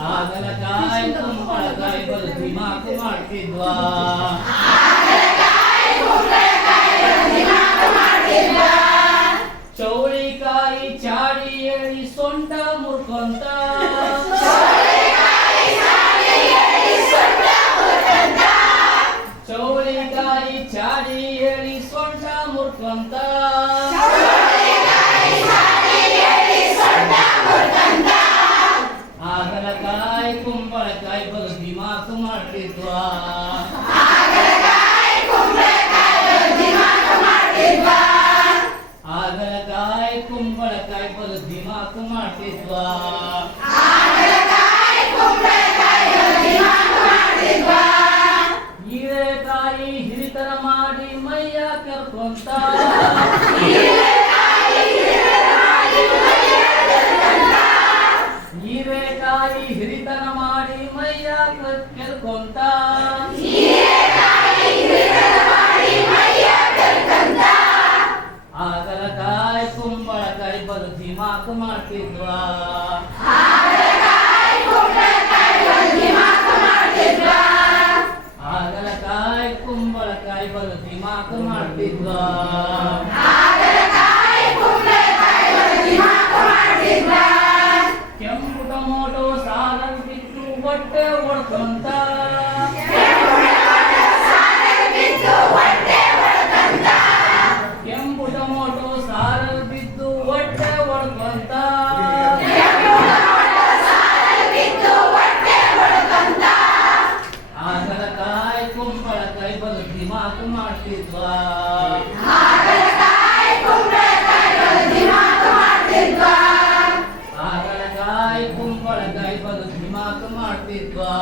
ಹಾಗಲಕಾಯಿ ಕುಂಬಳಕಾಯಿ ಬಲು ದಿಮಾಕು ಮಾಡ್ತಿದ್ವಾ. ಚೌಳಿಕಾಯಿ ಚಾಡಿ ಹೇಳಿ ಸೊಂಟ ಮುರ್ಕೊಂತ, ಚೌಳಿಕಾಯಿ ಚಾಡಿ ಹೇಳಿ ಸೊಂಟ ಮುರ್ಕೊಂತ, ಹಾಗಲಕಾಯಿ ಕುಂಬಳಕಾಯಿ ಬಲು ದಿಮಾಕು ಮಾಡ್ತಿದ್ವಾ. ಹಾಗಲಕಾಯಿ ಕುಂಬಳಕಾಯಿ ಬಲು ದಿಮಾಕು ಮಾಡ್ತಿದ್ವಾ. ಹೀರೆಕಾಯಿ ಹಿರಿತನ ಮಾಡಿ ಮೈಯ ಕರ್ಕೊಂತ, ಹೀರೆಕಾಯಿ ಹಿರಿತನ ಮಾಡಿ ಮೈಯ ಕೆರ್ಕೊಂತ, ಹಾಗಲಕಾಯಿ ಕುಂಬಳಕಾಯಿ ಬಲು ದಿಮಾಕು ಮಾಡ್ತಿದ್ವಾ. ಹಾಗಲಕಾಯಿ ಕುಂಬಳಕಾಯಿ ಬಲು ದಿಮಾಕು ಮಾಡ್ತಿದ್ವಾ. ಕೆಂಪು ಟೊಮೊಟೊ ಸಾಲನ್ ಬಿಟ್ಟು ಹೊಟ್ಟೆ ಹೊಡ್ಕೊಂತ, ಕೆಂಪು ಟೊಮೊಟೊ ಸಾಲಲ್ ಬಿದ್ದು ಹೊಟ್ಟೆ ಹೊಡ್ಕೊಂತ, ಹಾಗಲಕಾಯಿ ಕುಂಬಳಕಾಯಿ ಬಲು ದಿಮಾಕು ಮಾಡ್ತಿದ್ವಾ. ಹಾಗಲಕಾಯಿ ಕುಂಬಳಕಾಯಿ ಬಲು ದಿಮಾಕು ಮಾಡ್ತಿದ್ವಾ.